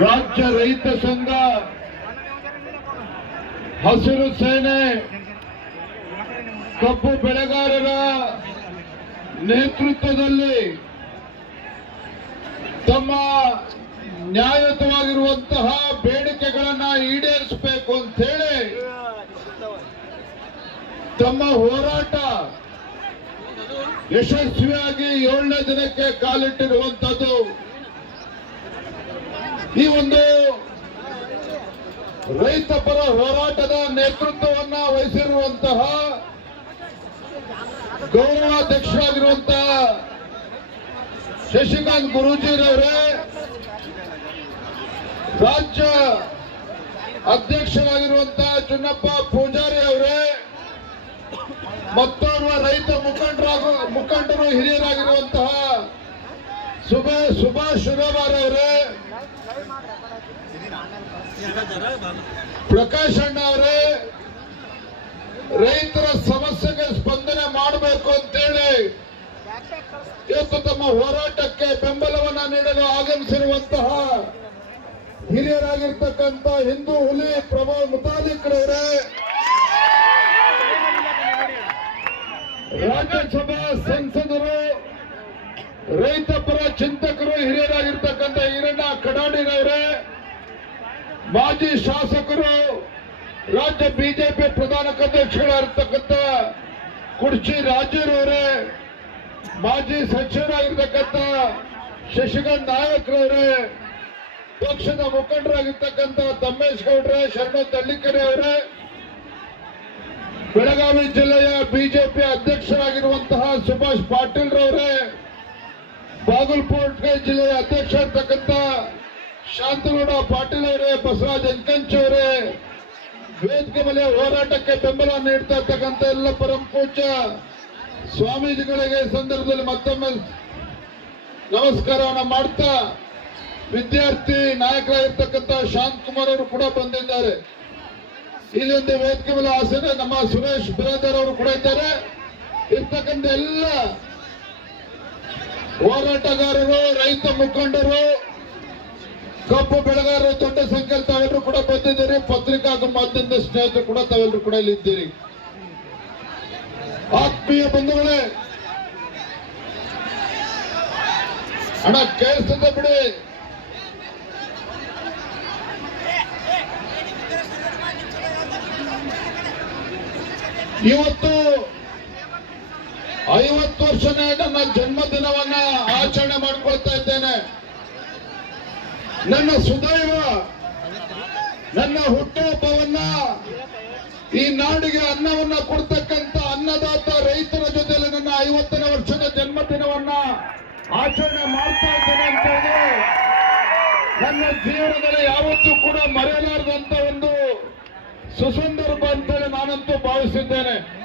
ರಾಜ್ಯ ರೈತ ಸಂಘ, ಹಸಿರು ಸೇನೆ, ಕಬ್ಬು ಬೆಳೆಗಾರರ ನೇತೃತ್ವದಲ್ಲಿ ತಮ್ಮ ನ್ಯಾಯಯುತವಾಗಿರುವಂತಹ ಬೇಡಿಕೆಗಳನ್ನ ಈಡೇರಿಸಬೇಕು ಅಂತ ಹೇಳಿ ತಮ್ಮ ಹೋರಾಟ ಯಶಸ್ವಿಯಾಗಿ ಏಳನೇ ದಿನಕ್ಕೆ ಕಾಲಿಟ್ಟಿರುವಂತದ್ದು ಈ ಒಂದು ರೈತ ಪರ ಹೋರಾಟದ ನೇತೃತ್ವವನ್ನ ವಹಿಸಿರುವಂತಹ ಗೌರವಾಧ್ಯಕ್ಷರಾಗಿರುವಂತಹ ಶಶಿಕಾಂತ್ ಗುರುಜಿರವರೇ, ರಾಜ್ಯ ಅಧ್ಯಕ್ಷರಾಗಿರುವಂತಹ ಚುನ್ನಪ್ಪ ಪೂಜಾರಿ ಅವರೇ, ಮತ್ತೋರ್ವ ರೈತ ಮುಖಂಡರಾಗ ಮುಖಂಡರು, ಹಿರಿಯರಾಗಿರುವಂತಹ ಸುಭಾ, ಸುಭಾಷ್ ಅವರೇ. ಪ್ರಕಾಶ್ ಅಣ್ಣ ಅವರೇ, ರೈತರ ಸಮಸ್ಯೆಗೆ ಸ್ಪಂದನೆ ಮಾಡಬೇಕು ಅಂತೇಳಿ ಇವತ್ತು ತಮ್ಮ ಹೋರಾಟಕ್ಕೆ ಬೆಂಬಲವನ್ನ ನೀಡಲು ಆಗಮಿಸಿರುವಂತಹ ಹಿರಿಯರಾಗಿರ್ತಕ್ಕಂಥ ಹಿಂದೂ ಹುಲಿ ಪ್ರಭಾ ಮುತಾಲಿಕ್ರವರೇ ರಾಜ್ಯಸಭಾ ಸಂಸದರು ರೈತ ಪರ ಚಿಂತಕರು ಹಿರಿಯರಾಗಿರ್ತಕ್ಕಂಥ ಈರಣ್ಣ ಕಡಾಡಿನವರೇ, ಮಾಜಿ ಶಾಸಕರು, ರಾಜ್ಯ ಬಿಜೆಪಿ ಪ್ರಧಾನ ಕಾರ್ಯದರ್ಶಿಗಳಾಗಿರ್ತಕ್ಕಂಥ ಕುರ್ಚಿ ರಾಜರವರೇ, ಮಾಜಿ ಸಚಿವರಾಗಿರ್ತಕ್ಕಂಥ ಶಶಿಕಾಂತ್ ನಾಯಕರವರೇ, ಪಕ್ಷದ ಮುಖಂಡರಾಗಿರ್ತಕ್ಕಂಥ ತಮ್ಮೇಶ್ ಗೌಡ್ರೆ ಶರಣ ತಳ್ಳಿಕೆರೆ ಅವರೇ ಬೆಳಗಾವಿ ಜಿಲ್ಲೆಯ ಬಿಜೆಪಿ ಅಧ್ಯಕ್ಷರಾಗಿರುವಂತಹ ಸುಭಾಷ್ ಪಾಟೀಲ್ ಬಾಗಲಕೋಟೆ ಜಿಲ್ಲೆಯ ಅಧ್ಯಕ್ಷ ಇರ್ತಕ್ಕಂಥ ಶಾಂತಗೌಡ ಪಾಟೀಲ್ ಅವರೇ, ಬಸವರಾಜ್ ಅಂಕಂಚ್ ಅವರೇ, ವೇದಿಕೆ ಮೇಲೆ ಹೋರಾಟಕ್ಕೆ ಬೆಂಬಲ ನೀಡ್ತಾ ಇರ್ತಕ್ಕಂಥ ಎಲ್ಲ ಪರಂ ಪೂಜ್ಯ ಸ್ವಾಮೀಜಿಗಳಿಗೆ ಸಂದರ್ಭದಲ್ಲಿ ಮತ್ತೊಮ್ಮೆ ನಮಸ್ಕಾರವನ್ನು ಮಾಡ್ತಾ ವಿದ್ಯಾರ್ಥಿ ನಾಯಕರಾಗಿರ್ತಕ್ಕಂಥ ಶಾಂತ್ ಕುಮಾರ್ ಅವರು ಕೂಡ ಬಂದಿದ್ದಾರೆ. ಇಲ್ಲೊಂದು ವೇದಿಕೆ ಮೇಲೆ ಆಸನ ನಮ್ಮ ಸುರೇಶ್ ಬಿರಾದರ್ ಅವರು ಕೂಡ ಇದ್ದಾರೆ. ಇರ್ತಕ್ಕಂಥ ಎಲ್ಲ ಹೋರಾಟಗಾರರು, ರೈತ ಮುಖಂಡರು, ಕಬ್ಬು ಬೆಳೆಗಾರರು, ದೊಡ್ಡ ಸಂಖ್ಯೆಯಲ್ಲಿ ತಾವೆಲ್ಲರೂ ಕೂಡ ಬಂದಿದ್ದೀರಿ. ಪತ್ರಿಕಾ ಮಾಧ್ಯಮದ ಸ್ನೇಹಿತರು ಕೂಡ ತಾವೆಲ್ಲರೂ ಕೂಡ ಇಲ್ಲಿ ಇದ್ದೀರಿ. ಆತ್ಮೀಯ ಬಂಧುಗಳೇ ಹಣ ಕೇಳಿಸ್ತದೆ ಬಿಡಿ. ಇವತ್ತು ಐವತ್ತು ವರ್ಷನೇ ನನ್ನ ಜನ್ಮದಿನವನ್ನ ಆಚರಣೆ ಮಾಡ್ಕೊಳ್ತಾ ಇದ್ದೇನೆ. ನನ್ನ ಸುದೈವ, ನನ್ನ ಹುಟ್ಟುಹಬ್ಬವನ್ನ ಈ ನಾಡಿಗೆ ಅನ್ನವನ್ನ ಕೊಡ್ತಕ್ಕಂತ ಅನ್ನದಾತ ರೈತರ ಜೊತೆಲಿ ನನ್ನ ಐವತ್ತನೇ ವರ್ಷದ ಜನ್ಮದಿನವನ್ನ ಆಚರಣೆ ಮಾಡ್ತಾ ಇದ್ದೇನೆ ಅಂತ ಹೇಳಿ ನನ್ನ ಜೀವನದಲ್ಲಿ ಯಾವತ್ತೂ ಕೂಡ ಮರೆಯಲಾರದಂತ ಒಂದು ಸುಸಂದರ್ಭ ಅಂತೇಳಿ ನಾನಂತೂ ಭಾವಿಸಿದ್ದೇನೆ.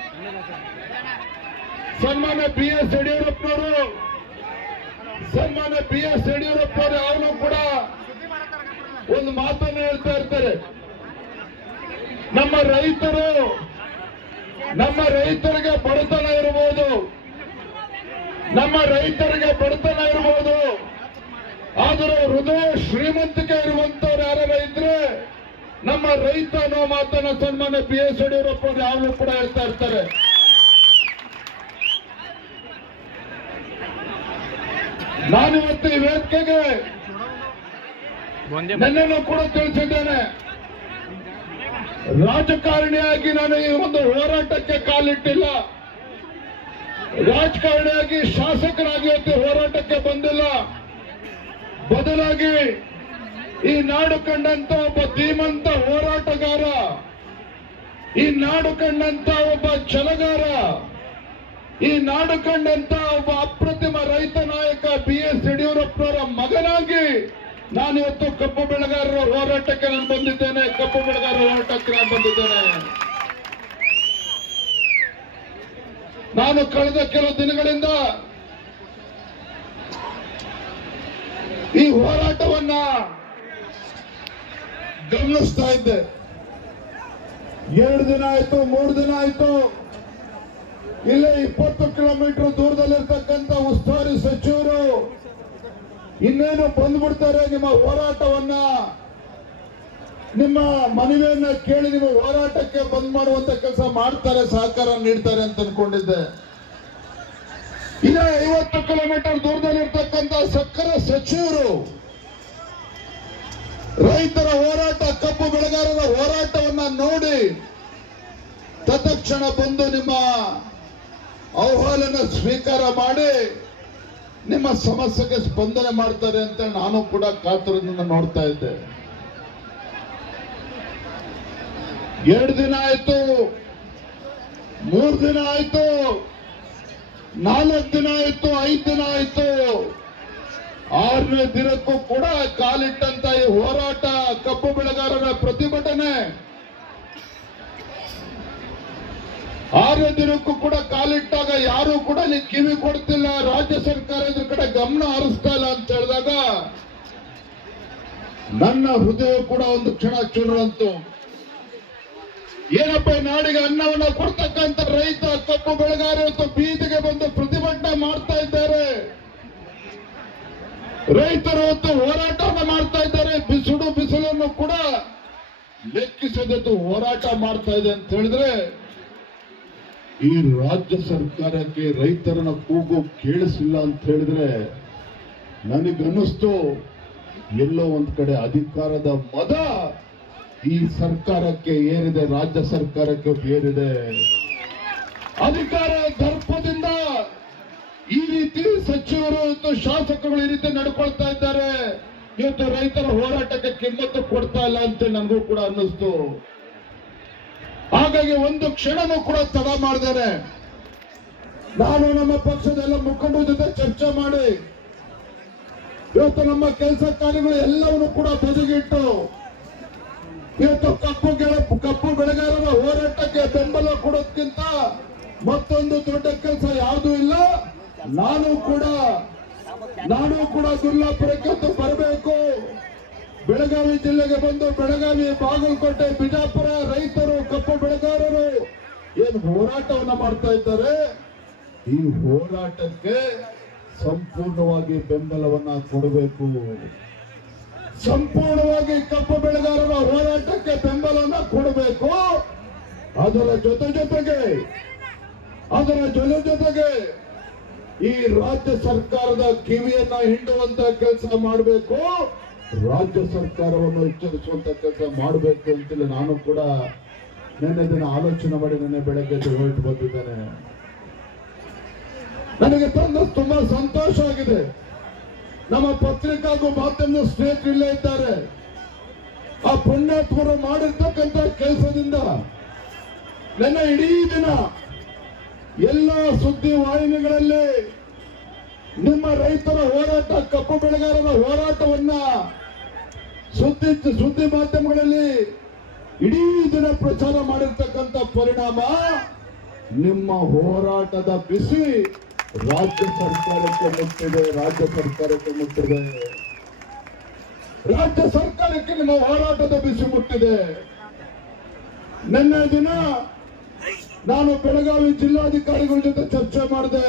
ಸನ್ಮಾನ್ಯ ಬಿ ಎಸ್ ಯಡಿಯೂರಪ್ಪನವರು, ಸನ್ಮಾನ್ಯ ಬಿ ಎಸ್ ಯಡಿಯೂರಪ್ಪನವರು ಯಾವಾಗಲೂ ಕೂಡ ಒಂದು ಮಾತನ್ನು ಹೇಳ್ತಾ ಇರ್ತಾರೆ. ನಮ್ಮ ರೈತರು, ನಮ್ಮ ರೈತರಿಗೆ ಬಡತನ ಇರಬಹುದು ನಮ್ಮ ರೈತರಿಗೆ ಬಡತನ ಇರಬಹುದು ಆದರೂ ಹೃದಯ ಶ್ರೀಮಂತಿಕೆ ಇರುವಂತವ್ರು ಯಾರ ಇದ್ರೆ ನಮ್ಮ ರೈತ ಅನ್ನೋ ಮಾತನ್ನ ಸನ್ಮಾನ್ಯ ಬಿ ಎಸ್ ಯಡಿಯೂರಪ್ಪ ಯಾವಾಗಲೂ ಕೂಡ ಹೇಳ್ತಾ ಇರ್ತಾರೆ. ನಾನಿವತ್ತು ಈ ವೇದಿಕೆಗೆ ನನ್ನನ್ನು ಕೂಡ ತಿಳಿಸಿದ್ದೇನೆ. ರಾಜಕಾರಣಿಯಾಗಿ ನಾನು ಈ ಒಂದು ಹೋರಾಟಕ್ಕೆ ಕಾಲಿಟ್ಟಿಲ್ಲ. ರಾಜಕಾರಣಿಯಾಗಿ ಶಾಸಕರಾಗಿ ಇವತ್ತು ಹೋರಾಟಕ್ಕೆ ಬಂದಿಲ್ಲ. ಬದಲಾಗಿ ಈ ನಾಡು ಕಂಡಂತ ಒಬ್ಬ ಧೀಮಂತ ಹೋರಾಟಗಾರ ಈ ನಾಡು ಕಂಡಂತ ಒಬ್ಬ ಛಲಗಾರ ಈ ನಾಡು ಕಂಡಂತ ಒಬ್ಬ ಅಪ್ರತಿಮ ರೈತ ನಾಯಕ ಬಿ ಎಸ್ ಯಡಿಯೂರಪ್ಪನವರ ಮಗನಾಗಿ ನಾನು ಇವತ್ತು ಕಬ್ಬು ಬೆಳೆಗಾರರ ಹೋರಾಟಕ್ಕೆ ನಾನು ಬಂದಿದ್ದೇನೆ. ಕಬ್ಬು ಬೆಳೆಗಾರರ ಹೋರಾಟಕ್ಕೆ ನಾನು ಬಂದಿದ್ದೇನೆ. ನಾನು ಕಳೆದ ಕೆಲವು ದಿನಗಳಿಂದ ಈ ಹೋರಾಟವನ್ನ ಗಮನಿಸ್ತಾ ಇದ್ದೆ. ಎರಡು ದಿನ ಆಯ್ತು, ಮೂರು ದಿನ ಆಯ್ತು. ಇಲ್ಲೇ ಇಪ್ಪತ್ತು ಕಿಲೋಮೀಟರ್ ದೂರದಲ್ಲಿರ್ತಕ್ಕಂಥ ಉಸ್ತುವಾರಿ ಸಚಿವರು ಇನ್ನೇನು ಬಂದ್ಬಿಡ್ತಾರೆ ನಿಮ್ಮ ಹೋರಾಟವನ್ನ? ನಿಮ್ಮ ಮನವಿಯನ್ನ ಕೇಳಿ ನಿಮ್ಮ ಹೋರಾಟಕ್ಕೆ ಬಂದ್ ಮಾಡುವಂತ ಕೆಲಸ ಮಾಡ್ತಾರೆ, ಸಹಕಾರ ನೀಡ್ತಾರೆ ಅಂತ ಅನ್ಕೊಂಡಿದ್ದೆ. ಇನ್ನ ಐವತ್ತು ಕಿಲೋಮೀಟರ್ ದೂರದಲ್ಲಿರ್ತಕ್ಕಂಥ ಸಕ್ಕರೆ ಸಚಿವರು ರೈತರ ಹೋರಾಟ, ಕಬ್ಬು ಬೆಳೆಗಾರರ ಹೋರಾಟವನ್ನ ನೋಡಿ ತತ್ಕ್ಷಣ ಬಂದು ನಿಮ್ಮ ಆಹ್ವಾನ ಸ್ವೀಕಾರ ಮಾಡಿ ನಿಮ್ಮ ಸಮಸ್ಯೆಗೆ ಸ್ಪಂದನೆ ಮಾಡ್ತಾರೆ ಅಂತ ನಾನು ಕೂಡ ಕಾತರದಿಂದ ನೋಡ್ತಾ ಇದ್ದೆ. ಎರಡು ದಿನ ಆಯ್ತು. ಮೂರು ದಿನ ಆಯ್ತು. ನಾಲ್ಕು ದಿನ ಆಯ್ತು. ಐದು ದಿನ ಆಯ್ತು. ಆರನೇ ದಿನಕ್ಕೂ ಕೂಡ ಕಾಲಿಟ್ಟಂತ ಈ ಹೋರಾಟ ಕಬ್ಬು ಬೆಳೆಗಾರರ ಪ್ರತಿಭಟನೆ. ದಿನಕ್ಕೂ ಕೂಡ ಕಾಲಿಟ್ಟಾಗ ಯಾರು ಕೂಡ ನೀವು ಕಿವಿ ಕೊಡ್ತಿಲ್ಲ. ರಾಜ್ಯ ಸರ್ಕಾರ ಇದ್ರ ಕಡೆ ಗಮನ ಹರಿಸ್ತಾ ಇಲ್ಲ ಅಂತ ಹೇಳಿದಾಗ ನನ್ನ ಹೃದಯ ಕೂಡ ಒಂದು ಕ್ಷಣ ಚುರುವಂತು ಏನಪ್ಪ ನಾಡಿಗೆ ಅನ್ನವನ್ನ ಕೊಡ್ತಕ್ಕಂಥ ರೈತ ಕಬ್ಬು ಬೆಳೆಗಾರ ಬೀದಿಗೆ ಬಂದು ಪ್ರತಿಭಟನೆ ಮಾಡ್ತಾ ಇದ್ದಾರೆ. ರೈತರು ಇವತ್ತು ಹೋರಾಟವನ್ನು ಮಾಡ್ತಾ ಇದ್ದಾರೆ. ಬಿಸುಡು ಬಿಸಿಲನ್ನು ಕೂಡ ಲೆಕ್ಕಿಸದೆ ಹೋರಾಟ ಮಾಡ್ತಾ ಇದೆ ಅಂತ ಹೇಳಿದ್ರೆ ಈ ರಾಜ್ಯ ಸರ್ಕಾರಕ್ಕೆ ರೈತರನ್ನ ಕೂಗು ಕೇಳಿಸಿಲ್ಲ ಅಂತ ಹೇಳಿದ್ರೆ ನನಗನ್ನಿಸ್ತು, ಎಲ್ಲೋ ಒಂದ್ ಕಡೆ ಅಧಿಕಾರದ ಮದ ಈ ಸರ್ಕಾರಕ್ಕೆ ಏರಿದೆ, ರಾಜ್ಯ ಸರ್ಕಾರಕ್ಕೆ ಏರಿದೆ. ಅಧಿಕಾರ ದರ್ಪದಿಂದ ಈ ರೀತಿ ಸಚಿವರು ಮತ್ತು ಶಾಸಕರು ಈ ರೀತಿ ನಡ್ಕೊಳ್ತಾ ಇದ್ದಾರೆ. ಇವತ್ತು ರೈತರ ಹೋರಾಟಕ್ಕೆ ಕಿಮ್ಮತ್ತು ಕೊಡ್ತಾ ಇಲ್ಲ ಅಂತ ನನಗೂ ಕೂಡ ಅನ್ನಿಸ್ತು. ಹಾಗಾಗಿ ಒಂದು ಕ್ಷಣನೂ ಕೂಡ ತಡ ಮಾಡಿದ್ದಾರೆ ನಾನು ನಮ್ಮ ಪಕ್ಷದ ಎಲ್ಲ ಮುಖಂಡರ ಜೊತೆ ಚರ್ಚೆ ಮಾಡಿ, ಇವತ್ತು ನಮ್ಮ ಕೆಲಸ ಕಾರ್ಯಗಳು ಎಲ್ಲವನ್ನು ಕೂಡ ಬದುಗಿಟ್ಟು, ಇವತ್ತು ಕಪ್ಪು ಕಪ್ಪು ಬೆಳೆಗಾರರ ಹೋರಾಟಕ್ಕೆ ಬೆಂಬಲ ಕೊಡೋದಕ್ಕಿಂತ ಮತ್ತೊಂದು ದೊಡ್ಡ ಕೆಲಸ ಯಾವುದೂ ಇಲ್ಲ. ನಾನು ಕೂಡ ನಾನು ಕೂಡ ದುರ್ಲಾಪುರಕ್ಕೆ ಬರಬೇಕು. ಬೆಳಗಾವಿ ಜಿಲ್ಲೆಗೆ ಬಂದು ಬೆಳಗಾವಿ ಬಾಗಲಕೋಟೆ, ಬಿಜಾಪುರ ರೈತರು, ಕಪ್ಪು ಬೆಳೆಗಾರರು ಏನು ಹೋರಾಟವನ್ನ ಮಾಡ್ತಾ ಇದ್ದಾರೆ? ಈ ಹೋರಾಟಕ್ಕೆ ಸಂಪೂರ್ಣವಾಗಿ ಬೆಂಬಲವನ್ನ ಕೊಡಬೇಕು. ಸಂಪೂರ್ಣವಾಗಿ ಕಪ್ಪು ಬೆಳೆಗಾರರ ಹೋರಾಟಕ್ಕೆ ಬೆಂಬಲವನ್ನ ಕೊಡಬೇಕು. ಅದರ ಜೊತೆ ಜೊತೆಗೆ, ಅದರ ಜೊತೆ ಜೊತೆಗೆ ಈ ರಾಜ್ಯ ಸರ್ಕಾರದ ಕಿವಿಯನ್ನ ಹಿಂಡುವಂತ ಕೆಲಸ ಮಾಡಬೇಕು. ರಾಜ್ಯ ಸರ್ಕಾರವನ್ನು ಎಚ್ಚರಿಸುವಂತ ಕೆಲಸ ಮಾಡಬೇಕು ಅಂತೇಳಿ ನಾನು ಕೂಡ ನಿನ್ನೆ ದಿನ ಆಲೋಚನೆ ಮಾಡಿ ನಿನ್ನೆ ಬೆಳಗ್ಗೆ ಹೊರಟು ಬಂದಿದ್ದೇನೆ. ನನಗೆ ತಂದ ತುಂಬಾ ಸಂತೋಷ ಆಗಿದೆ. ನಮ್ಮ ಪತ್ರಿಕಾಗೂ ಮಾಧ್ಯಮದ ಸ್ನೇಹಿತರು ಇಲ್ಲೇ ಇದ್ದಾರೆ. ಆ ಪುಣ್ಯಾತ್ಮರು ಮಾಡಿರ್ತಕ್ಕಂಥ ಕೆಲಸದಿಂದ ನನ್ನ ಇಡೀ ದಿನ ಎಲ್ಲ ಸುದ್ದಿ ವಾಹಿನಿಗಳಲ್ಲಿ ನಿಮ್ಮ ರೈತರ ಹೋರಾಟ, ಕಪ್ಪು ಬೆಳೆಗಾರರ ಹೋರಾಟವನ್ನ ಸುದ್ದಿ ಸುದ್ದಿ ಮಾಧ್ಯಮಗಳಲ್ಲಿ ಇಡೀ ದಿನ ಪ್ರಚಾರ ಮಾಡಿರ್ತಕ್ಕಂಥ ಪರಿಣಾಮ ನಿಮ್ಮ ಹೋರಾಟದ ಬಿಸಿ ರಾಜ್ಯ ಸರ್ಕಾರಕ್ಕೆ ಮುಟ್ಟಿದೆ, ರಾಜ್ಯ ಸರ್ಕಾರಕ್ಕೆ ಮುಟ್ಟಿದೆ. ರಾಜ್ಯ ಸರ್ಕಾರಕ್ಕೆ ನಿಮ್ಮ ಹೋರಾಟದ ಬಿಸಿ ಮುಟ್ಟಿದೆ. ನಿನ್ನೆ ದಿನ ನಾನು ಬೆಳಗಾವಿ ಜಿಲ್ಲಾಧಿಕಾರಿಗಳ ಜೊತೆ ಚರ್ಚೆ ಮಾಡಿದೆ.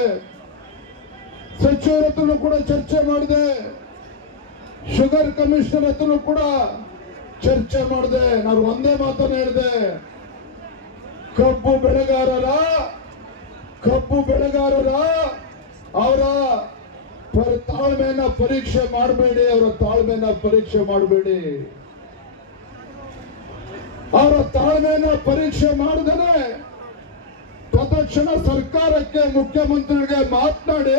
ಸಚಿವರ ಹತ್ರನು ಕೂಡ ಚರ್ಚೆ ಮಾಡಿದೆ. ಶುಗರ್ ಕಮಿಷನರ್ ಹತ್ರನೂ ಕೂಡ ಚರ್ಚೆ ಮಾಡಿದೆ. ನಾನು ಒಂದೇ ಮಾತನ್ನು ಹೇಳಿದೆ. ಕಬ್ಬು ಬೆಳೆಗಾರರ ಕಬ್ಬು ಬೆಳೆಗಾರರ, ಅವರ ತಾಳ್ಮೆಯನ್ನ ಪರೀಕ್ಷೆ ಮಾಡಬೇಡಿ, ಅವರ ತಾಳ್ಮೆಯನ್ನ ಪರೀಕ್ಷೆ ಮಾಡಬೇಡಿ. ಅವರ ತಾಳ್ಮೆಯನ್ನ ಪರೀಕ್ಷೆ ಮಾಡಿದರೆ ತತ್ಕ್ಷಣ ಸರ್ಕಾರಕ್ಕೆ ಮುಖ್ಯಮಂತ್ರಿಗೆ ಮಾತನಾಡಿ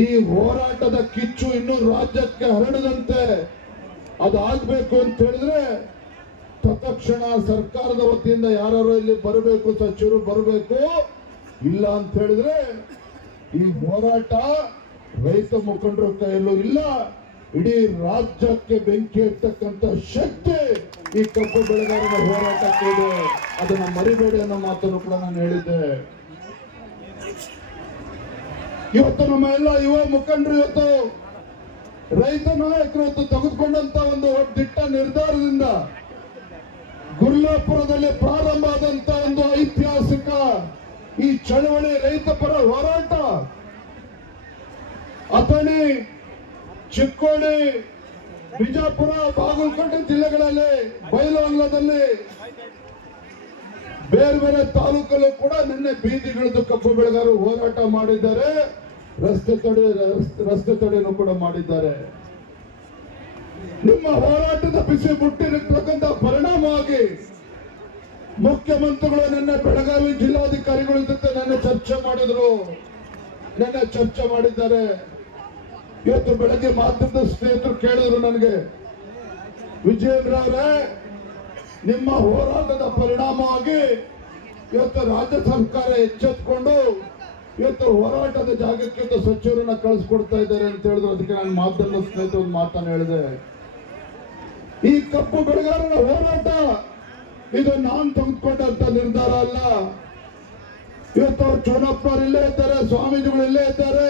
ಈ ಹೋರಾಟದ ಕಿಚ್ಚು ಇನ್ನು ರಾಜ್ಯಕ್ಕೆ ಹರಡದಂತೆ ಅದಾಗಬೇಕು ಅಂತ ಹೇಳಿದ್ರೆ ತತ್ಕ್ಷಣ ಸರ್ಕಾರದ ವತಿಯಿಂದ ಯಾರು ಇಲ್ಲಿ ಬರಬೇಕು, ಸಚಿವರು ಬರಬೇಕು, ಇಲ್ಲ ಅಂತ ಹೇಳಿದ್ರೆ ಈ ಹೋರಾಟ ರೈತ ಮುಖಂಡರ ಕೈಯಲ್ಲೂ ಇಲ್ಲ. ಇಡೀ ರಾಜ್ಯಕ್ಕೆ ಬೆಂಕಿ ಇರ್ತಕ್ಕಂಥ ಶಕ್ತಿ ಈ ಕಪ್ಪು ಬೆಳೆಗಾರರ ಹೋರಾಟಕ್ಕೆ ಇದೆ. ಅದನ್ನ ಮರಿಬೇಡಿ ಅನ್ನೋ ಮಾತನ್ನು ಕೂಡ ನಾನು ಹೇಳಿದ್ದೆ. ಇವತ್ತು ನಮ್ಮ ಎಲ್ಲ ಯುವ ಮುಖಂಡರು ಇವತ್ತು ರೈತ ನಾಯಕರು ಇವತ್ತು ತೆಗೆದುಕೊಂಡಂತ ಒಂದು ದಿಟ್ಟ ನಿರ್ಧಾರದಿಂದ ಗುರುಲಾಪುರದಲ್ಲಿ ಪ್ರಾರಂಭ ಆದಂತ ಒಂದು ಐತಿಹಾಸಿಕ ಈ ಚಳವಳಿ ರೈತ ಪರ ಹೋರಾಟ. ಅಥಣಿ, ಚಿಕ್ಕೋಡಿ, ಬಿಜಾಪುರ, ಬಾಗಲಕೋಟೆ ಜಿಲ್ಲೆಗಳಲ್ಲಿ ಬಯಲು ಅಂಗ್ಲದಲ್ಲಿ ಬೇರೆ ಬೇರೆ ತಾಲೂಕಲ್ಲೂ ಕೂಡ ಬೀದಿಗಳದ್ದು ಬೀದಿಗಿಳಿದು ಕಬ್ಬು ಬೆಳೆಗಾರರು ಹೋರಾಟ ಮಾಡಿದ್ದಾರೆ. ರಸ್ತೆ ತಡೆ, ರಸ್ತೆ- ತಡೆಯನ್ನು ಕೂಡ ಮಾಡಿದ್ದಾರೆ. ನಿಮ್ಮ ಹೋರಾಟದ ಬಿಸಿ ಮುಟ್ಟಿರತಕ್ಕಂತ ಪರಿಣಾಮವಾಗಿ ಮುಖ್ಯಮಂತ್ರಿಗಳು ನನ್ನ ಬೆಳಗಾವಿ ಜಿಲ್ಲಾಧಿಕಾರಿಗಳ ಜೊತೆ ನನ್ನ ಚರ್ಚೆ ಮಾಡಿದ್ರು. ನನ್ನ ಚರ್ಚೆ ಮಾಡಿದ್ದಾರೆ. ಇವತ್ತು ಬೆಳಗ್ಗೆ ಮಾಧ್ಯಮದ ಸ್ನೇಹಿತರು ಕೇಳಿದ್ರು ನನಗೆ, ವಿಜಯೇಂದ್ರ ಅವರೇ, ನಿಮ್ಮ ಹೋರಾಟದ ಪರಿಣಾಮವಾಗಿ ಇವತ್ತು ರಾಜ್ಯ ಸರ್ಕಾರ ಎಚ್ಚೆತ್ಕೊಂಡು ಇವತ್ತು ಹೋರಾಟದ ಜಾಗಕ್ಕೆ ಇವತ್ತು ಸಚಿವರನ್ನ ಕಳಿಸ್ಕೊಡ್ತಾ ಇದ್ದಾರೆ ಅಂತ ಹೇಳಿದ್ರು. ಅದಕ್ಕೆ ನಾನು ಮಾತನ್ನ ಸ್ನೇಹಿತ ಒಂದು ಮಾತನ್ನು ಹೇಳಿದೆ. ಈ ಕಪ್ಪು ಬೆಳೆಗಾರರ ಹೋರಾಟ, ಇದು ನಾನು ತೆಗೆದುಕೊಂಡಂತ ನಿರ್ಧಾರ ಅಲ್ಲ. ಇವತ್ತು ಚೋನಪ್ಪರ ಇಲ್ಲೇ ಇದ್ದಾರೆ, ಸ್ವಾಮೀಜಿಗಳು ಇಲ್ಲೇ ಇದ್ದಾರೆ.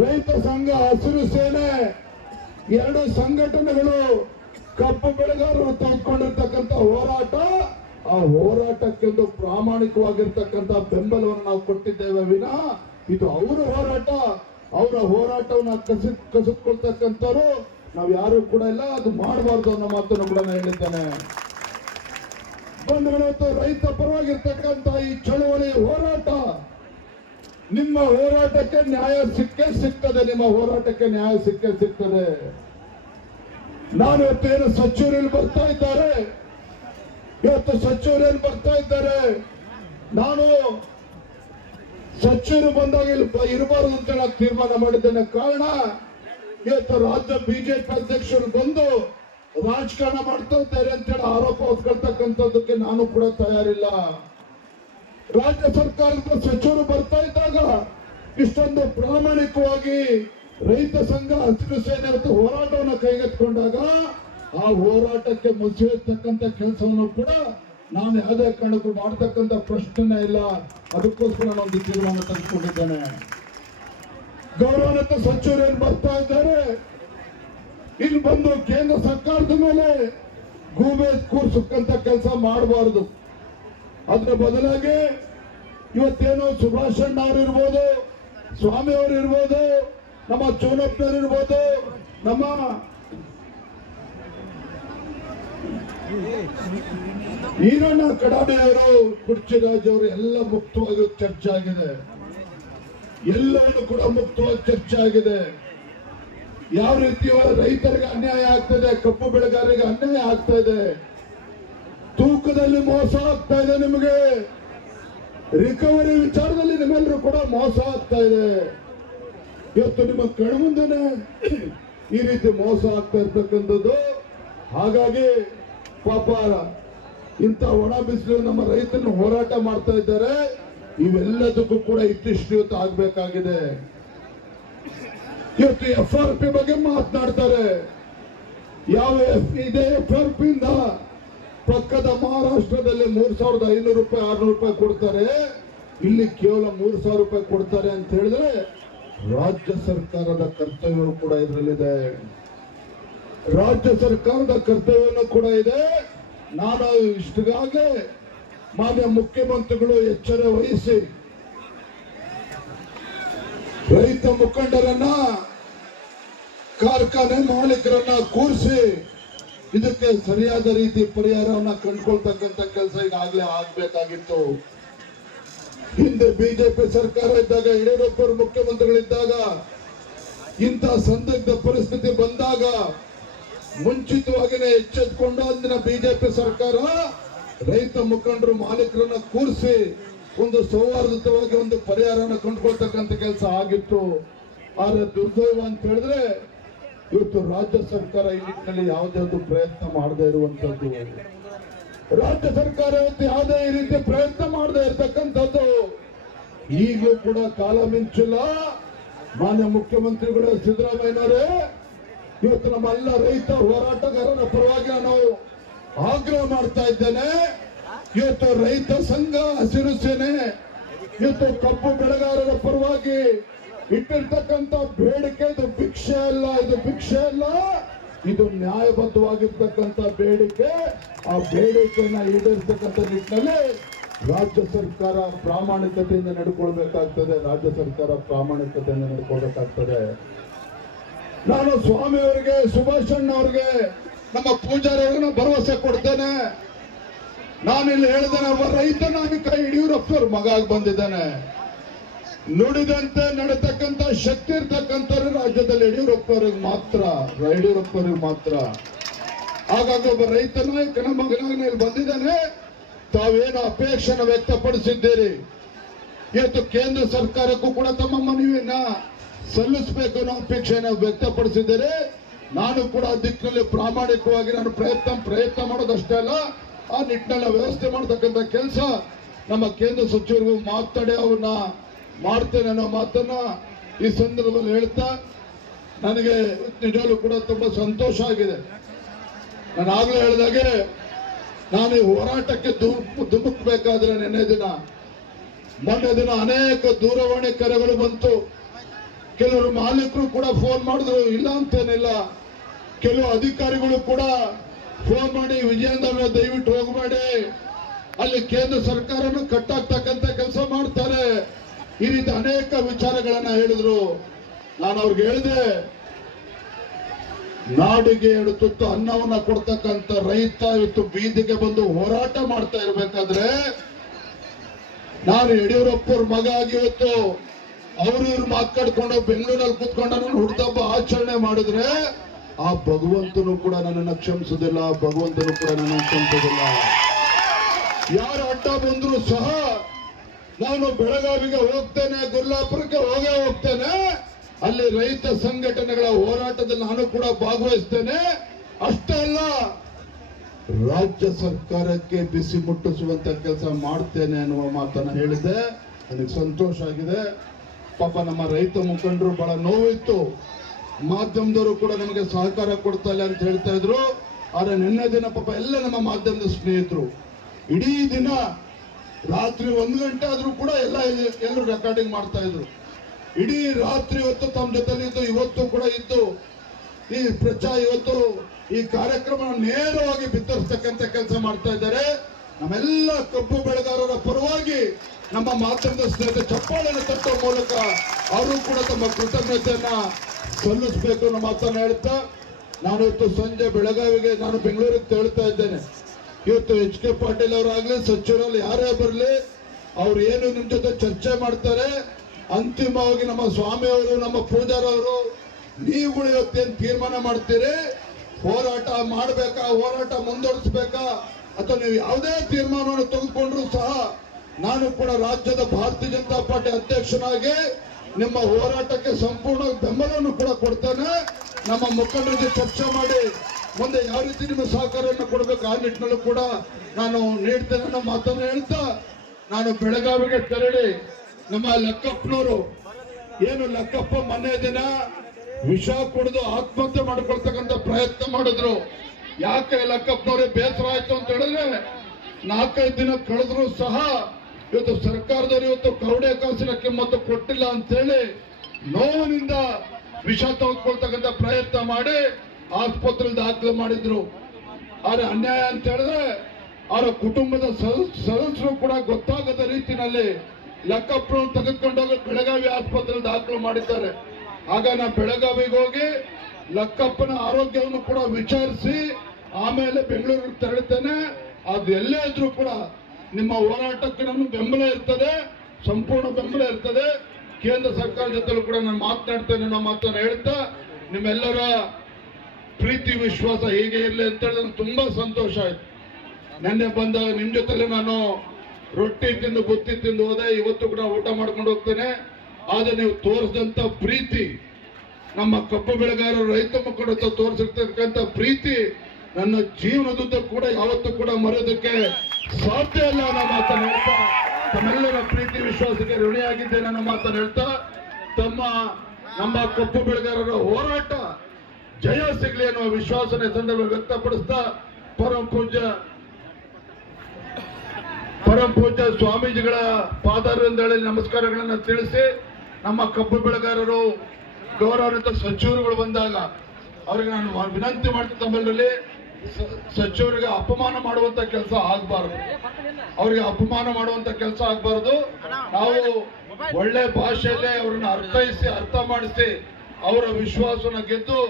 ರೈತ ಸಂಘ, ಹಸಿರು ಸೇನೆ, ಎರಡು ಸಂಘಟನೆಗಳು ಕಪ್ಪು ಬೆಳೆಗಾರರು ತೆಗೆದುಕೊಂಡಿರ್ತಕ್ಕಂಥ ಹೋರಾಟ ಆ ಹೋರಾಟಕ್ಕೆಂದು ಪ್ರಾಮಾಣಿಕವಾಗಿರ್ತಕ್ಕಂಥ ಬೆಂಬಲವನ್ನು ನಾವು ಕೊಟ್ಟಿದ್ದೇವೆ ವಿನ ಇದು ಅವರ ಹೋರಾಟ. ಅವರ ಹೋರಾಟವನ್ನು ಕಸಿ, ಕಸಿದ್ಕೊಳ್ತಕ್ಕಂಥವ್ರು ನಾವು ಯಾರು ಕೂಡ ಇಲ್ಲ. ಅದು ಮಾಡಬಾರ್ದು ಅನ್ನೋ ಮಾತನ್ನು ಕೂಡ ನಾನು ಹೇಳಿದ್ದೇನೆ. ಬಂಧುಗಳು, ಇವತ್ತು ರೈತ ಪರವಾಗಿರ್ತಕ್ಕಂಥ ಈ ಚಳುವಳಿ ಹೋರಾಟ, ನಿಮ್ಮ ಹೋರಾಟಕ್ಕೆ ನ್ಯಾಯ ಸಿಕ್ಕೇ ಸಿಗ್ತದೆ, ನಿಮ್ಮ ಹೋರಾಟಕ್ಕೆ ನ್ಯಾಯ ಸಿಕ್ಕೇ ಸಿಗ್ತದೆ. ನಾನು ಇವತ್ತೇನು ಸಚಿವರಲ್ಲಿ ಬರ್ತಾ ಇದ್ದಾರೆ ಇವತ್ತು ಸಚಿವರೇನು ಬರ್ತಾ ಇದ್ದಾರೆ. ನಾನು ಸಚಿವರು ಬಂದಾಗ ಇಲ್ಲಿ ಇರಬಾರದು ಅಂತ ಹೇಳಕ್ ತೀರ್ಮಾನ ಮಾಡಿದ್ದೇನೆ. ಕಾರಣ ಇವತ್ತು ರಾಜ್ಯ ಬಿಜೆಪಿ ಅಧ್ಯಕ್ಷರು ಬಂದು ರಾಜಕಾರಣ ಮಾಡ್ತಾ ಇದ್ದಾರೆ ಅಂತ ಹೇಳಿ ಆರೋಪ ಹೊತ್ಕೊಳ್ತಕ್ಕಂಥದ್ದಕ್ಕೆ ನಾನು ಕೂಡ ತಯಾರಿಲ್ಲ. ರಾಜ್ಯ ಸರ್ಕಾರದ ಸಚಿವರು ಬರ್ತಾ ಇದ್ದಾಗ ಇಷ್ಟೊಂದು ಪ್ರಾಮಾಣಿಕವಾಗಿ ರೈತ ಸಂಘ ಹಸಿರು ಸೇನೆ ಹೋರಾಟವನ್ನು ಕೈಗೆತ್ತಿಕೊಂಡಾಗ ಆ ಹೋರಾಟಕ್ಕೆ ಮುಗಿಸಿರ್ತಕ್ಕಂಥ ಕೆಲಸವನ್ನು ಕೂಡ ನಾನು ಯಾವುದೇ ಕಾರಣಕ್ಕೂ ಮಾಡ್ತಕ್ಕಂಥ ಪ್ರಶ್ನೆ ಇಲ್ಲ. ಅದಕ್ಕೋಸ್ಕರ ನಾನು ತೀರ್ಮಾನ ತೆಗೆದುಕೊಂಡಿದ್ದೇನೆ. ಗೌರವಾನ್ವಿತ ಸಚಿವರು ಏನ್ ಬರ್ತಾ ಇದ್ದಾರೆ? ಇಲ್ಲಿ ಬಂದು ಕೇಂದ್ರ ಸರ್ಕಾರದ ಮೇಲೆ ಗೂಬೆ ಕೂರ್ಸಕ್ಕಂತ ಕೆಲಸ ಮಾಡಬಾರದು. ಅದ್ರ ಬದಲಾಗಿ ಇವತ್ತೇನು ಸುಭಾಷ್ ಅಣ್ಣ ಇರ್ಬೋದು, ಸ್ವಾಮಿ ಅವರು ಇರ್ಬೋದು, ನಮ್ಮ ಚೋನಪ್ಪನವ್ರು ಇರ್ಬೋದು, ನಮ್ಮ ಈರಣ್ಣ ಕಡಾಡಿ ಅವರು, ಕುರ್ಚಿರಾಜ್ ಅವರು ಎಲ್ಲ ಮುಕ್ತವಾಗಿ ಚರ್ಚೆ ಆಗಿದೆ. ಎಲ್ಲರೂ ಕೂಡ ಮುಕ್ತವಾಗಿ ಚರ್ಚೆ ಆಗಿದೆ. ಯಾವ ರೀತಿ ರೈತರಿಗೆ ಅನ್ಯಾಯ ಆಗ್ತದೆ ಕಪ್ಪು ಬೆಳೆಗಾರರಿಗೆ ಅನ್ಯಾಯ ಆಗ್ತಾ ಇದೆ? ತೂಕದಲ್ಲಿ ಮೋಸ ಆಗ್ತಾ ಇದೆ ನಿಮಗೆ. ರಿಕವರಿ ವಿಚಾರದಲ್ಲಿ ನಿಮ್ಮೆಲ್ಲರೂ ಕೂಡ ಮೋಸ ಆಗ್ತಾ ಇದೆ. ಇವತ್ತು ನಿಮ್ಮ ಕಣ್ಮುಂದನೆ ಈ ರೀತಿ ಮೋಸ ಆಗ್ತಾ ಇರ್ತಕ್ಕಂಥದ್ದು. ಹಾಗಾಗಿ ಪಾಪ, ಇಂಥ ಒಣ ಬಿಸಿಲು ನಮ್ಮ ರೈತರನ್ನು ಹೋರಾಟ ಮಾಡ್ತಾ ಇದ್ದಾರೆ. ಇವೆಲ್ಲದಕ್ಕೂ ಕೂಡ ಇವತ್ತು ಆಗ್ಬೇಕಾಗಿದೆ. ಇವತ್ತು ಎಫ್ ಆರ್ ಪಿ ಬಗ್ಗೆ ಮಾತನಾಡ್ತಾರೆ. ಯಾವ ಎಫ್ ಇದೆ ಎಫ್ ಆರ್ ಪಿ ಇಂದ ಪಕ್ಕದ ಮಹಾರಾಷ್ಟ್ರದಲ್ಲಿ ಮೂರ್ ಸಾವಿರದ ಐನೂರು ರೂಪಾಯಿ, ಆರ್ನೂರು ರೂಪಾಯಿ ಕೊಡ್ತಾರೆ. ಇಲ್ಲಿ ಕೇವಲ ಮೂರ್ ಸಾವಿರ ರೂಪಾಯಿ ಕೊಡ್ತಾರೆ ಅಂತ ಹೇಳಿದ್ರೆ ರಾಜ್ಯ ಸರ್ಕಾರದ ಕರ್ತವ್ಯ ಕೂಡ ಇದರಲ್ಲಿದೆ. ರಾಜ್ಯ ಸರ್ಕಾರದ ಕರ್ತವ್ಯನೂ ಕೂಡ ಇದೆ. ನಾನು ಇಷ್ಟಗಾಗಲೇ ಮಾನ್ಯ ಮುಖ್ಯಮಂತ್ರಿಗಳು ಎಚ್ಚರ ವಹಿಸಿ, ರೈತ ಮುಖಂಡರನ್ನ ಕಾರ್ಖಾನೆ ಮಾಲೀಕರನ್ನ ಕೂರಿಸಿ, ಇದಕ್ಕೆ ಸರಿಯಾದ ರೀತಿ ಪರಿಹಾರವನ್ನ ಕಂಡುಕೊಳ್ತಕ್ಕಂಥ ಕೆಲಸ ಈಗಾಗಲೇ ಆಗ್ಬೇಕಾಗಿತ್ತು. ಹಿಂದೆ ಬಿಜೆಪಿ ಸರ್ಕಾರ ಇದ್ದಾಗ ಯಡಿಯೂರಪ್ಪರು ಮುಖ್ಯಮಂತ್ರಿಗಳಿದ್ದಾಗ ಇಂಥ ಸಂದಿಗ್ಧ ಪರಿಸ್ಥಿತಿ ಬಂದಾಗ ಮುಂಚಿತವಾಗಿನೇ ಎಚ್ಚೆತ್ಕೊಂಡು ಅಂದಿನ ಬಿಜೆಪಿ ಸರ್ಕಾರ, ರೈತ ಮುಖಂಡರು ಮಾಲೀಕರನ್ನ ಕೂರಿಸಿ ಒಂದು ಸೌಹಾರ್ದತವಾಗಿ ಒಂದು ಪರಿಹಾರನ ಕಂಡುಕೊಳ್ತಕ್ಕಂಥ ಕೆಲಸ ಆಗಿತ್ತು. ಆದ್ರೆ ದುರ್ದೈವ ಅಂತ ಹೇಳಿದ್ರೆ ಇವತ್ತು ರಾಜ್ಯ ಸರ್ಕಾರ ಈ ನಿಟ್ಟಿನಲ್ಲಿ ಯಾವುದೇ ಒಂದು ಪ್ರಯತ್ನ ಮಾಡದೇ ಇರುವಂತದ್ದು. ರಾಜ್ಯ ಸರ್ಕಾರ ಇವತ್ತು ಯಾವುದೇ ರೀತಿ ಪ್ರಯತ್ನ ಮಾಡದೇ ಇರತಕ್ಕಂಥದ್ದು. ಈಗಲೂ ಕೂಡ ಕಾಲ ಮಿಂಚಿಲ್ಲ. ಮಾನ್ಯ ಮುಖ್ಯಮಂತ್ರಿಗಳು, ಸಿದ್ದರಾಮಯ್ಯನವರೇ ಇವತ್ತು ನಮ್ಮೆಲ್ಲ ರೈತ ಹೋರಾಟಗಾರರ ಪರವಾಗಿ ನಾನು ಆಗ್ರಹ ಮಾಡ್ತಾ ಇದ್ದೇನೆ. ಇವತ್ತು ರೈತ ಸಂಘ ಹಸಿರು ಸೇನೆ ಇವತ್ತು ಕಬ್ಬು ಬೆಳೆಗಾರರ ಪರವಾಗಿ ಇಟ್ಟಿರ್ತಕ್ಕಂಥ ಬೇಡಿಕೆ ಇದು ಭಿಕ್ಷೆ ಅಲ್ಲ, ಇದು ಭಿಕ್ಷೆ ಅಲ್ಲ. ಇದು ನ್ಯಾಯಬದ್ಧವಾಗಿರ್ತಕ್ಕಂಥ ಬೇಡಿಕೆ. ಆ ಬೇಡಿಕೆಯನ್ನ ಈಡೇರಿಸತಕ್ಕಂತ ನಿಟ್ಟಿನಲ್ಲಿ ರಾಜ್ಯ ಸರ್ಕಾರ ಪ್ರಾಮಾಣಿಕತೆಯಿಂದ ನಡ್ಕೊಳ್ಬೇಕಾಗ್ತದೆ, ರಾಜ್ಯ ಸರ್ಕಾರ ಪ್ರಾಮಾಣಿಕತೆಯಿಂದ ನಡ್ಕೊಳ್ಬೇಕಾಗ್ತದೆ. ನಾನು ಸ್ವಾಮಿಯವರಿಗೆ ಸುಭಾಷ್ ಅಣ್ಣ ಅವ್ರಿಗೆ ನಮ್ಮ ಪೂಜಾರಿಗೂ ಭರವಸೆ ಕೊಡ್ತೇನೆ. ನಾನಿಲ್ಲಿ ಹೇಳಿದ್ದೇನೆ, ಒಬ್ಬ ರೈತ ಕೈ ಯಡಿಯೂರಪ್ಪವ್ರ ಮಗ ಆಗಿ ಬಂದಿದ್ದಾನೆ. ನುಡಿದಂತೆ ನಡತಕ್ಕಂತ ಶಕ್ತಿ ಇರ್ತಕ್ಕಂಥವ್ರು ರಾಜ್ಯದಲ್ಲಿ ಯಡಿಯೂರಪ್ಪವ್ರಿಗೆ ಮಾತ್ರ ಯಡಿಯೂರಪ್ಪವ್ರಿಗೆ ಮಾತ್ರ. ಹಾಗಾಗಿ ಒಬ್ಬ ರೈತ ನಾಯಕನ ಮಗನಾಗಿ ಇಲ್ಲಿ ಬಂದಿದ್ದಾನೆ. ತಾವೇನು ಅಪೇಕ್ಷೆನ ವ್ಯಕ್ತಪಡಿಸಿದ್ದೀರಿ? ಇವತ್ತು ಕೇಂದ್ರ ಸರ್ಕಾರಕ್ಕೂ ಕೂಡ ತಮ್ಮ ಮನವಿಯನ್ನ ಸಲ್ಲಿಸಬೇಕು ಅನ್ನೋ ಅಪೇಕ್ಷೆಯನ್ನು ವ್ಯಕ್ತಪಡಿಸಿದ್ದೇನೆ. ನಾನು ಕೂಡ ಆ ದಿಕ್ಕಿನಲ್ಲಿ ಪ್ರಾಮಾಣಿಕವಾಗಿ ನಾನು ಪ್ರಯತ್ನ ಪ್ರಯತ್ನ ಮಾಡೋದಷ್ಟೇ ಅಲ್ಲ, ಆ ನಿಟ್ಟಿನಲ್ಲಿ ವ್ಯವಸ್ಥೆ ಮಾಡತಕ್ಕಂಥ ಕೆಲಸ ನಮ್ಮ ಕೇಂದ್ರ ಸಚಿವರಿಗೂ ಮಾತಾಡಿ ಅವನ್ನ ಮಾಡ್ತೇನೆ ಅನ್ನೋ ಮಾತನ್ನ ಈ ಸಂದರ್ಭದಲ್ಲಿ ಹೇಳ್ತಾ ನನಗೆ ನಿಜವಾಗ್ಲೂ ಕೂಡ ತುಂಬಾ ಸಂತೋಷ ಆಗಿದೆ. ನಾನು ಆಗ್ಲೇ ಹೇಳಿದಾಗೆ ನಾನು ಹೋರಾಟಕ್ಕೆ ಧುಮುಕ್, ಧುಮುಕ್ಬೇಕಾದ್ರೆ ನಿನ್ನೆ ದಿನ. ಮೊನ್ನೆ ದಿನ ಅನೇಕ ದೂರವಾಣಿ ಕರೆಗಳು ಬಂತು. ಕೆಲವರು ಮಾಲೀಕರು ಕೂಡ ಫೋನ್ ಮಾಡಿದ್ರು, ಇಲ್ಲ ಅಂತೇನಿಲ್ಲ. ಕೆಲವು ಅಧಿಕಾರಿಗಳು ಕೂಡ ಫೋನ್ ಮಾಡಿ ವಿಜಯೇಂದ್ರ ದಯವಿಟ್ಟು ಹೋಗಬೇಡಿ. ಅಲ್ಲಿ ಕೇಂದ್ರ ಸರ್ಕಾರನು ಕಟ್ಟಾಗ್ತಕ್ಕಂತ ಕೆಲಸ ಮಾಡ್ತಾರೆ. ಈ ರೀತಿ ಅನೇಕ ವಿಚಾರಗಳನ್ನ ಹೇಳಿದ್ರು. ನಾನು ಅವ್ರಿಗೆ ಹೇಳಿದೆ, ನಾಡಿಗೆ ಎರಡು ತುತ್ತು ಅನ್ನವನ್ನ ಕೊಡ್ತಕ್ಕಂತ ರೈತ ಇವತ್ತು ಬೀದಿಗೆ ಬಂದು ಹೋರಾಟ ಮಾಡ್ತಾ ಇರ್ಬೇಕಾದ್ರೆ, ನಾನು ಯಡಿಯೂರಪ್ಪರ ಮಗ ಇವತ್ತು ಅವ್ರು ಇವ್ರು ಮಾತಾಡ್ಕೊಂಡು ಬೆಂಗಳೂರಲ್ಲಿ ಕೂತ್ಕೊಂಡು ಹುಟ್ಟುಹಬ್ಬ ಆಚರಣೆ ಮಾಡಿದ್ರೆ, ಆ ಭಗವಂತನು ಕೂಡ ನನ್ನನ್ನು ಕ್ಷಮಿಸೋದಿಲ್ಲ, ಭಗವಂತನು ಕೂಡ ನನ್ನನ್ನು ಕ್ಷಮಿಸೋದಿಲ್ಲ. ಯಾರು ಅಡ್ಡ ಬಂದ್ರು ಸಹ ನಾನು ಬೆಳಗಾವಿಗೆ ಹೋಗ್ತೇನೆ, ಗುರ್ಲಾಪುರಕ್ಕೆ ಹೋಗೇ ಹೋಗ್ತೇನೆ, ಅಲ್ಲಿ ರೈತ ಸಂಘಟನೆಗಳ ಹೋರಾಟದಲ್ಲಿ ನಾನು ಕೂಡ ಭಾಗವಹಿಸ್ತೇನೆ. ಅಷ್ಟೇ ಅಲ್ಲ, ರಾಜ್ಯ ಸರ್ಕಾರಕ್ಕೆ ಬಿಸಿ ಮುಟ್ಟಿಸುವಂತ ಕೆಲಸ ಮಾಡ್ತೇನೆ ಅನ್ನುವ ಮಾತನ್ನ ಹೇಳಿದೆ ನನಗೆ ಸಂತೋಷ ಆಗಿದೆ. ಪಾಪ ನಮ್ಮ ರೈತ ಮುಖಂಡರು ಬಹಳ ನೋವಿತ್ತು. ಮಾಧ್ಯಮದವರು ಕೂಡ ನಮಗೆ ಸಹಕಾರ ಕೊಡ್ತಾ ಇಲ್ಲ ಅಂತ ಹೇಳ್ತಾ ಇದ್ರು. ಆದ್ರೆ ನಿನ್ನೆ ದಿನ ಪಾಪ ಎಲ್ಲ ನಮ್ಮ ಮಾಧ್ಯಮದ ಸ್ನೇಹಿತರು, ಇಡೀ ದಿನ ರಾತ್ರಿ ಒಂದು ಗಂಟೆ ಆದ್ರೂ ಕೂಡ ಎಲ್ಲ ಎಲ್ಲರೂ ರೆಕಾರ್ಡಿಂಗ್ ಮಾಡ್ತಾ ಇದ್ರು. ಇಡೀ ರಾತ್ರಿ ಹೊತ್ತು ತಮ್ಮ ಜೊತೆಲಿ ಇದ್ದು, ಇವತ್ತು ಕೂಡ ಇದ್ದು, ಈ ಪ್ರಚಾರ ಇವತ್ತು ಈ ಕಾರ್ಯಕ್ರಮ ನೇರವಾಗಿ ಬಿತ್ತರಿಸ್ತಕ್ಕಂಥ ಕೆಲಸ ಮಾಡ್ತಾ ಇದ್ದಾರೆ. ನಮ್ಮೆಲ್ಲ ಕಬ್ಬು ಬೆಳೆಗಾರರ ಪರವಾಗಿ ನಮ್ಮ ಮಾತೃದ ಸ್ನೇಹಿತ ಚಪ್ಪಾಳೆಯನ್ನು ತಟ್ಟುವ ಮೂಲಕ ಅವರು ಕೂಡ ತಮ್ಮ ಕೃತಜ್ಞತೆಯನ್ನ ಸಲ್ಲಿಸಬೇಕು ಅನ್ನೋ ಮಾತನ್ನ ಹೇಳ್ತಾ, ನಾನು ಇವತ್ತು ಸಂಜೆ ಬೆಳಗಾವಿಗೆ ನಾನು ಬೆಂಗಳೂರಿಗೆ ತೆರಳ್ತಾ ಇದ್ದೇನೆ. ಇವತ್ತು ಎಚ್ ಕೆ ಪಾಟೀಲ್ ಅವರಾಗ್ಲಿ ಸಚಿವರಲ್ಲಿ ಯಾರೇ ಬರಲಿ, ಅವ್ರು ಏನು ನಿಮ್ಮ ಜೊತೆ ಚರ್ಚೆ ಮಾಡ್ತಾರೆ, ಅಂತಿಮವಾಗಿ ನಮ್ಮ ಸ್ವಾಮಿಯವರು ನಮ್ಮ ಪೂಜಾರವರು ನೀವುಗಳು ಇವತ್ತೇನು ತೀರ್ಮಾನ ಮಾಡ್ತೀರಿ? ಹೋರಾಟ ಮಾಡಬೇಕಾ? ಹೋರಾಟ ಮುಂದುವರಿಸ್ಬೇಕಾ? ಅಥವಾ ನೀವು ಯಾವುದೇ ತೀರ್ಮಾನವನ್ನು ತೆಗೆದುಕೊಂಡ್ರು ಸಹ ನಾನು ಕೂಡ ರಾಜ್ಯದ ಭಾರತೀಯ ಜನತಾ ಪಾರ್ಟಿ ಅಧ್ಯಕ್ಷನಾಗಿ ನಿಮ್ಮ ಹೋರಾಟಕ್ಕೆ ಸಂಪೂರ್ಣ ಬೆಂಬಲವನ್ನು ಕೂಡ ಕೊಡ್ತೇನೆ. ನಮ್ಮ ಮುಖಂಡರ ಚರ್ಚೆ ಮಾಡಿ ಮುಂದೆ ಯಾವ ರೀತಿ ನಿಮ್ಮ ಸಹಕಾರವನ್ನು ಕೊಡಬೇಕು ಆ ನಿಟ್ಟಿನಲ್ಲೂ ಕೂಡ ನಾನು ನೀಡ್ತೇನೆ ಅನ್ನೋ ಮಾತನ್ನು ಹೇಳ್ತಾ ನಾನು ಬೆಳಗಾವಿಗೆ ತೆರಳಿ ನಮ್ಮ ಲೆಕ್ಕಪ್ಪನವರು ಏನು ಲೆಕ್ಕಪ್ಪ ಮೊನ್ನೆ ದಿನ ವಿಷ ಕುಡಿದು ಆತ್ಮಹತ್ಯೆ ಮಾಡಿಕೊಳ್ತಕ್ಕಂಥ ಪ್ರಯತ್ನ ಮಾಡಿದ್ರು. ಯಾಕೆ ಲಕ್ಕಪ್ಪನವ್ರಿಗೆ ಬೇಸರ ಆಯ್ತು ಅಂತ ಹೇಳಿದ್ರೆ, ನಾಲ್ಕೈದು ದಿನ ಕಳೆದ್ರು ಸಹ ಇವತ್ತು ಸರ್ಕಾರದವರು ಇವತ್ತು ಕರುಡೆ ಕಾಸಿನ ಕಿಮ್ಮತ್ತು ಕೊಟ್ಟಿಲ್ಲ ಅಂತ ಹೇಳಿ ನೋವಿನಿಂದ ವಿಷ ತೆಗೆದುಕೊಳ್ತಕ್ಕಂಥ ಪ್ರಯತ್ನ ಮಾಡಿ ಆಸ್ಪತ್ರೆ ದಾಖಲು ಮಾಡಿದ್ರು. ಆದ್ರೆ ಅನ್ಯಾಯ ಅಂತ ಹೇಳಿದ್ರೆ, ಅವರ ಕುಟುಂಬದ ಸದಸ್- ಸದಸ್ಯರು ಕೂಡ ಗೊತ್ತಾಗದ ರೀತಿನಲ್ಲಿ ಲೆಕ್ಕಪ್ಪನ ತೆಗೆದುಕೊಂಡೋಗಿ ಬೆಳಗಾವಿ ಆಸ್ಪತ್ರೆ ದಾಖಲು ಮಾಡಿದ್ದಾರೆ. ಆಗ ನಾ ಬೆಳಗಾವಿಗೆ ಹೋಗಿ ಲಕ್ಕಪ್ಪನ ಆರೋಗ್ಯವನ್ನು ಕೂಡ ವಿಚಾರಿಸಿ ಆಮೇಲೆ ಬೆಂಗಳೂರಿಗೆ ತೆರಳುತ್ತೇನೆ. ಅದು ಎಲ್ಲೇ ಇದ್ರೂ ಕೂಡ ನಿಮ್ಮ ಹೋರಾಟಕ್ಕೆ ನಾನು ಬೆಂಬಲ ಇರ್ತದೆ, ಸಂಪೂರ್ಣ ಬೆಂಬಲ ಇರ್ತದೆ. ಕೇಂದ್ರ ಸರ್ಕಾರ ಜೊತೆಲೂ ಕೂಡ ನಾನು ಮಾತನಾಡ್ತೇನೆ ನಮ್ಮ ಮಾತನ್ನು ಹೇಳ್ತಾ, ನಿಮ್ಮೆಲ್ಲರ ಪ್ರೀತಿ, ವಿಶ್ವಾಸ ಹೀಗೆ ಇರಲಿ ಅಂತ ಹೇಳಿದ್ರೆ ನನಗೆ ತುಂಬಾ ಸಂತೋಷ ಆಯ್ತು. ನೆನ್ನೆ ಬಂದಾಗ ನಿಮ್ಮ ಜೊತೆಲೆ ನಾನು ರೊಟ್ಟಿ ತಿಂದು, ಬುತ್ತಿ ತಿಂದು ಹೋದೆ. ಇವತ್ತು ಕೂಡ ಊಟ ಮಾಡ್ಕೊಂಡು ಹೋಗ್ತೇನೆ. ಆದರೆ ನೀವು ತೋರಿಸಿದಂತ ಪ್ರೀತಿ ನಮ್ಮ ಕಬ್ಬು ಬೆಳೆಗಾರರು ರೈತ ಮಕ್ಕಳ ತೋರಿಸಿರ್ತಕ್ಕಂಥ ಪ್ರೀತಿ ನನ್ನ ಜೀವನದುದ್ದ ಕೂಡ ಯಾವತ್ತೂ ಕೂಡ ಮರೆಯೋದಕ್ಕೆ ಸಾಧ್ಯ ಇಲ್ಲ ಅನ್ನೋ ಮಾತನ್ನು ಹೇಳ್ತಾ, ತಮ್ಮೆಲ್ಲರ ಪ್ರೀತಿ, ವಿಶ್ವಾಸಕ್ಕೆ ಋಣಿಯಾಗಿದ್ದೇನೆ ಅನ್ನೋ ಮಾತನ್ನು ಹೇಳ್ತಾ, ತಮ್ಮ, ನಮ್ಮ ಕಬ್ಬು ಬೆಳೆಗಾರರ ಹೋರಾಟ ಜಯ ಸಿಗ್ಲಿ ಅನ್ನುವ ವಿಶ್ವಾಸನೆ ಸಂದರ್ಭ ವ್ಯಕ್ತಪಡಿಸ್ತಾ ಪರಮ ಪೂಜ್ಯ ಪರಮ ಪೂಜ್ಯ ಸ್ವಾಮೀಜಿಗಳ ಪಾದಾರವಿಂದಳಿ ನಮಸ್ಕಾರಗಳನ್ನ ತಿಳಿಸಿ, ನಮ್ಮ ಕಬ್ಬು ಬೆಳೆಗಾರರು ಗೌರವಾನ್ವಿತ ಸಚಿವರುಗಳು ಬಂದಾಗ ಅವ್ರಿಗೆ ನಾನು ವಿನಂತಿ ಮಾಡ್ತೀನಿ ತಮ್ಮಲ್ಲಿ. ಸಚಿವರಿಗೆ ಅಪಮಾನ ಮಾಡುವಂತ ಕೆಲಸ ಆಗಬಾರದು. ಅವರಿಗೆ ಅಪಮಾನ ಮಾಡುವಂತ ಕೆಲಸ ಆಗಬಾರದು. ನಾವು ಒಳ್ಳೆ ಭಾಷೆಯಲ್ಲೇ ಅವ್ರನ್ನ ಅರ್ಥೈಸಿ, ಅರ್ಥ ಮಾಡಿಸಿ ಅವರ ವಿಶ್ವಾಸನ ಗೆದ್ದು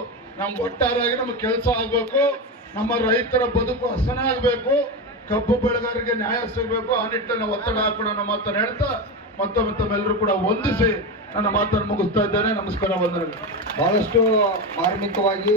ನಮ್ಗೆ ಒಟ್ಟಾರಾಗಿ ನಮ್ಗೆ ಕೆಲಸ ಆಗಬೇಕು. ನಮ್ಮ ರೈತರ ಬದುಕು ಹಸನಾಗಬೇಕು. ಕಬ್ಬು ಬೆಳೆಗಾರರಿಗೆ ನ್ಯಾಯ ಸಿಗಬೇಕು. ಆ ನಿಟ್ಟಿನಲ್ಲಿ ಒತ್ತಡ ಹಾಕೋಣ ನಮ್ಮ ಮಾತನ್ನು ಹೇಳ್ತಾ ಮತ್ತೊಮ್ಮೆ ತಮ್ಮೆಲ್ಲರೂ ಕೂಡ ಹೊಂದಿಸಿ ನನ್ನ ಮಾತನ್ನು ಮುಗಿಸ್ತಾ ಇದ್ದೇನೆ. ನಮಸ್ಕಾರ ಬಂದರೆ ಬಹಳಷ್ಟು ಮಾರ್ಮಿಕವಾಗಿ